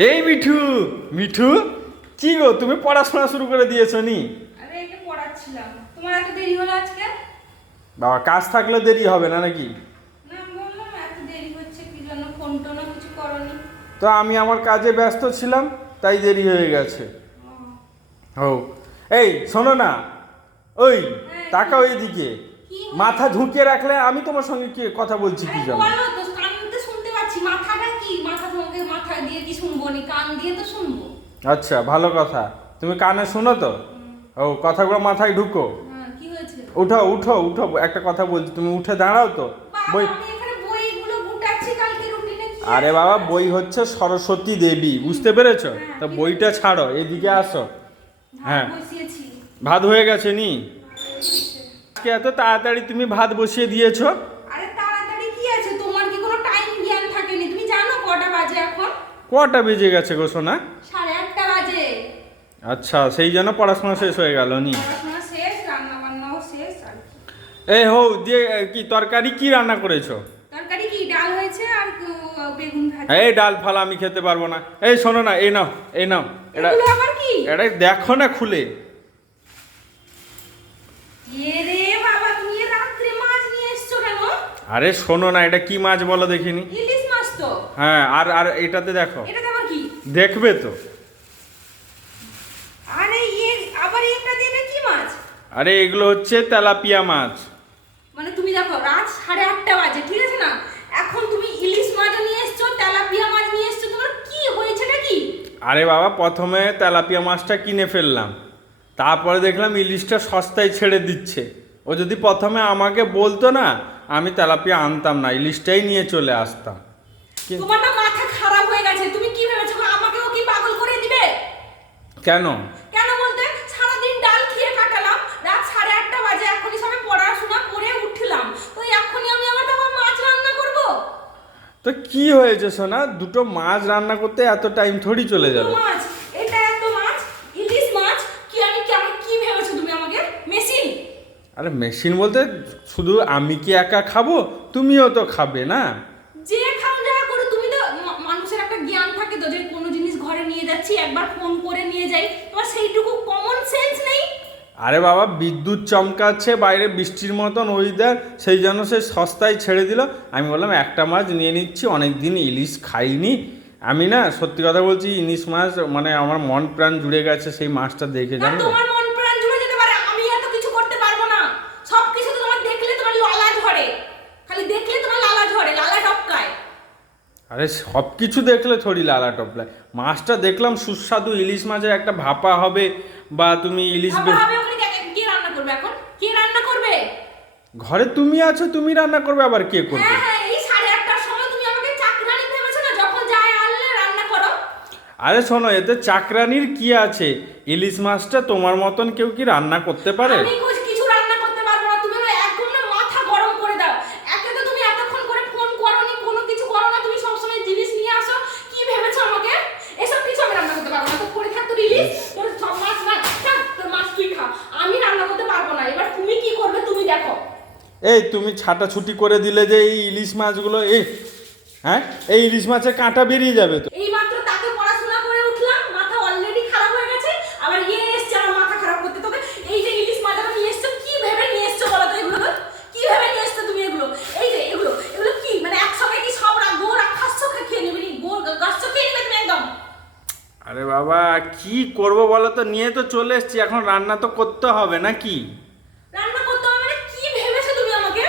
এই মিঠু মিঠু কি গো তুমি পড়াশোনা শুরু করে দিয়েছ নি? আরে পড়াচ্ছিলাম। তোমার এত দেরি হলো আজকে? বাবা কাজ থাকলে দেরি হবে না নাকি? না বললাম এত দেরি হচ্ছে কি জন্য ফোন টোনও কিছু করনি? তো আমি আমার কাজে ব্যস্ত ছিলাম তাই দেরি হয়ে গেছে। ও। এই শোনো না। ওই তাকাও এইদিকে কি? মাথা ঝুঁকিয়ে রাখলে আমি তোমার সঙ্গে কি কথা বলছি কি কান শুনতে পাচ্ছি মাথাটা কি মাথা তোমাকে মাথা দিয়ে কি শুনব নি? কান দিয়ে তো শুনব। আচ্ছা ভালো কথা। তুমি কানে শোনো তো? ও কথাগুলো মাথায় ঢুকো। হ্যাঁ কি হয়েছে? উঠো উঠো উঠো একটা কথা বলছি তুমি উঠে দাঁড়াও তো। বই আরে বাবা বই হচ্ছে সরস্বতী দেবী বুঝতে পেরেছ? তো বইটা ছাড়ো এদিকে আসো। হ্যাঁ। হ্যাঁ ভাত হয়ে গেছে নি? আজকে এত তাড়াতাড়ি তুমি ভাত বসিয়ে দিয়েছ আরে তাড়াতাড়ি কি আছে তোমার কি কোনো টাইম জ্ঞান থাকেনি তুমি জানো কটা বাজে এখন কটা বেজে গেছে গো সোনা? সাড়ে আটটা বাজে। আচ্ছা সেই জন্য পড়াশোনা শেষ হয়ে গেল নি? পড়াশোনা শেষ রান্না বান্নাও শেষ এই হো দিয়ে কি তরকারি কি রান্না করেছ? তরকারি কি ডাল হয়েছে আর বেগুন ভাজা। এই ডাল ফাল আমি খেতে পারব না। এই শোনো না এই নাও এই নাও। এটা আবার কি? এটা দেখো না খুলে। এ বাবা তুমি রাত্রে মাছ নিয়ে এসছো কেন? আরে শোনো না এটা কি মাছ বলো দেখিনি। হ্যাঁ আর আর এটাতে দেখো। এটাতে আবার কি? দেখবে তো। আরে ইয়ে আবার এটা দিয়ে এটা কি মাছ? আরে এগুলো হচ্ছে তেলাপিয়া মাছ। মানে তুমি দেখো রাত সাড়ে আটটা বাজে ঠিক আছে না? এখন তুমি ইলিশ মাছও নিয়ে এসছো তেলাপিয়া মাছ নিয়ে এসছো তোমার কি হয়েছেটা কি আরে বাবা প্রথমে তেলাপিয়া মাছটা কিনে ফেললাম। তারপরে দেখলাম ইলিশটা সস্তায় ছেড়ে দিচ্ছে। ও যদি প্রথমে আমাকে বলতো না আমি তেলাপিয়া আনতাম না ইলিশটাই নিয়ে চলে আসতাম। তোমার না মাথা খারাপ হয়ে গেছে। তুমি কি ভেবেছো? আমাকেও কি পাগল করে দিবে? কেন? কেন বলতে? সারাদিন ডাল খেয়ে কাটালাম। রাত সাড়ে আটটা বাজে। এখনই সবে পড়াশোনা করে উঠলাম। তো এখনই আমি আবার তোমার মাছ রান্না করব? তো কি হয়েছে সোনা? দুটো মাছ রান্না করতে এত টাইম থোড়ি চলে যাবে। মাছ। এটা এত মাছ? ইলিশ মাছ? কি আমি কি ভেবেছো তুমি আমাকে? মেশিন? আরে মেশিন বলতে শুধু আমি কি একা খাব? তুমিও তো খাবে না যে খাও যা করো তুমি তো মা- মানুষের একটা জ্ঞান থাকে তো যে কোনো জিনিস ঘরে নিয়ে যাচ্ছি একবার ফোন করে নিয়ে যাই। তোমার সেইটুকু কমন সেন্স নেই? আরে বাবা বিদ্যুৎ চমকাচ্ছে বাইরে বৃষ্টির মতন ওয়েদার সেই জন্য সে সস্তায় ছেড়ে দিল। আমি বললাম একটা মাছ নিয়ে নিচ্ছি অনেক দিন ইলিশ খাইনি। আমি না সত্যি কথা বলছি ইলিশ মাছ মানে আমার মন প্রাণ জুড়ে গেছে সেই মাছটা দেখে জানো তো? তোমার মন প্রাণ জুড়ে যেতে পারে আমি এত কিছু করতে পারব না সব কিছু তো তোমার দেখলে তোমার লালা ঝরে খালি দেখলে তোমার লালা ঝরে লালা টপকায় আরে সব কিছু দেখলে থোড়ি লালা টপলায় মাছটা দেখলাম সুস্বাদু ইলিশ মাছের একটা ভাপা হবে বা তুমি ইলিশ কে- কে রান্না করবে এখন? কে রান্না করবে? ঘরে তুমি আছো তুমি রান্না করবে আবার কে করবে? হ্যাঁ হ্যাঁ এই সাড়ে আটটার সময় তুমি আমাকে চাকরানি ভেবেছো না? যখন যায় আনলে রান্না করো। আরে শোনো এতে চাকরানির কি আছে? ইলিশ মাছটা তোমার মতন কেউ কি রান্না করতে পারে আমি কুছ- কিছু রান্না করতে পারব না তুমি আমার একদম না মাথা গরম করে দাও একে তো তুমি এতক্ষণ করে ফোন করোনি কোনো কিছু করো না তুমি সবসময় জিনিস নিয়ে আসো কি ভেবেছো আমাকে এসব কিছু আমি রান্না করতে পারব না তো পড়ে থাক তোর ইলিশ তোর সব মাছ মাছ থাক তোর মাছ তুই খা আমি রান্না করতে পারব না এবার তুমি কি করবে তুমি দেখো এই তুমি ছাটাছুটি করে দিলে যে এই ইলিশ মাছগুলো এই হ্যাঁ? এই ইলিশ মাছের কাঁটা বেরিয়ে যাবে তো। এই মাত্র তাকে পড়াশোনা করে উঠলাম মাথা অলরেডি খারাপ হয়ে গেছে আবার ইয়ে এসছে আমার মাথা খারাপ করতে তোকে। এই যে ইলিশ নিয়ে এসছো কি ভেবে নিয়ে এসছো বলো তো এগুলো? কি ভেবে নিয়ে এসছো তুমি এগুলো? এই যে এগুলো এগুলো কি? মানে একসঙ্গে কি সব খেয়ে নেবে গাছ খেয়ে নেবে তুমি একদম? আরে বাবা কি করব বলো তো? নিয়ে তো চলে এসছি এখন রান্না তো করতে হবে নাকি রান্না করতে হবে মানে কি ভেবেছো তুমি আমাকে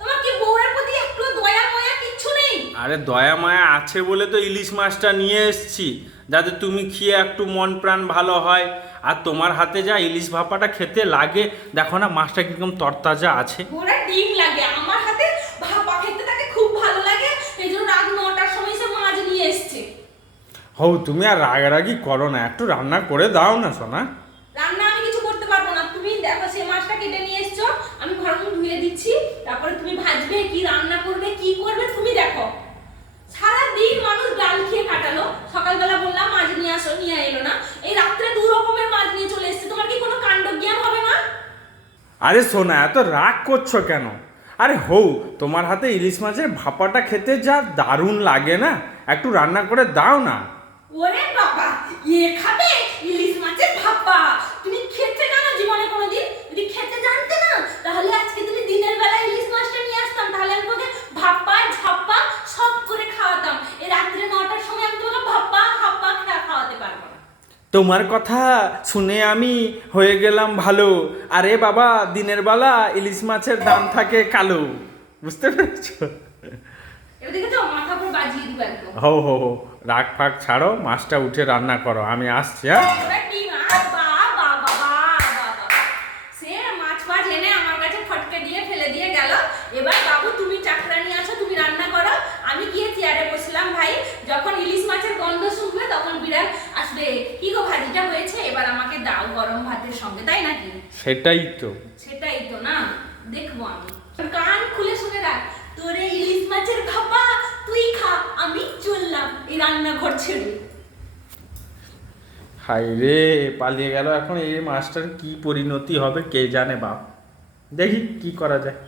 তোমার কি বউয়ের প্রতি একটু দয়া ময়া কিচ্ছু নেই আরে দয়া মায়া আছে বলে তো ইলিশ মাছটা নিয়ে এসছি। যাতে তুমি খেয়ে একটু মন প্রাণ ভালো হয়। আর তোমার হাতে যা ইলিশ ভাপাটা খেতে লাগে দেখো না মাছটা কীরকম তরতাজা আছে। ওরা ডিম লাগে আমার হাতে ভাপা খেতে তাকে খুব ভালো লাগে। এই জন্য রাত নটার সময় সে মাছ নিয়ে এসছে। হৌ তুমি আর রাগারাগি করো না একটু রান্না করে দাও না সোনা। রান্না আমি কিছু করতে পারব না। তুমি দেখো সেই মাছটা কেটে নিয়ে এসছো আমি ঘর মুখ ধুয়ে দিচ্ছি। তারপরে তুমি ভাজবে কি রান্না করবে কি করবে তুমি দেখো। ডাল খেয়ে কাটালো। সকালবেলা বললাম মাছ নিয়ে আসো নিয়ে এলো না। এই রাত্রে দু রকমের মাছ নিয়ে চলে এসছে। তোমার কি কোনো কাণ্ড জ্ঞান হবে না আরে সোনা এত রাগ করছ কেন? আরে হৌ তোমার হাতে ইলিশ মাছের ভাপাটা খেতে যা দারুণ লাগে না? একটু রান্না করে দাও না। ওরে বাবা এ খাবে ইলিশ মাছের ভাপা? তুমি খেতে জানো জীবনে কোনোদিন? যদি খেতে জানতে না তাহলে আজকে তুমি দিনের বেলা ইলিশ মাছটা নিয়ে আসতাম তাহলে আমি তোমাকে ভাপা ঝাপ্পা সব করে খাওয়াতাম এই রাত্রে নটার সময় আমি তোমাকে ভাপা হাপ্পা খা- খাওয়াতে পারব না তোমার কথা শুনে আমি হয়ে গেলাম ভালো। আরে বাবা দিনের বেলা ইলিশ মাছের দাম থাকে কালো। বুঝতে পেরেছ? হো হো হো রাগ ফাগ ছাড়ো মাছটা উঠে রান্না করো আমি আসছি হ্যাঁ এবার কি মাছ বা বা বা বা বা বা। সে মাছ মাছ এনে আমার কাছে ফটকে দিয়ে ফেলে দিয়ে গেল এবার বাবু তুমি চাকরা নিয়ে আসো তুমি রান্না করো আমি গিয়ে চেয়ারে বসলাম ভাই যখন ইলিশ মাছের গন্ধ শুকবে তখন বিড়াল আসবে ভাজিটা হয়েছে এবার আমাকে দাও গরম ভাতের সঙ্গে তাই নাকি? সেটাই তো। সেটাই তো না? দেখব আমি। কান খুলে শুনে রাখ তোরে ইলিশ মাছের ভাপা তুই খা আমি চললাম এই রান্নাঘর ছেড়ে। হাই রে পালিয়ে গেল এখন এই মাছটার কি পরিণতি হবে কে জানে বাপ। দেখি কি করা যায়।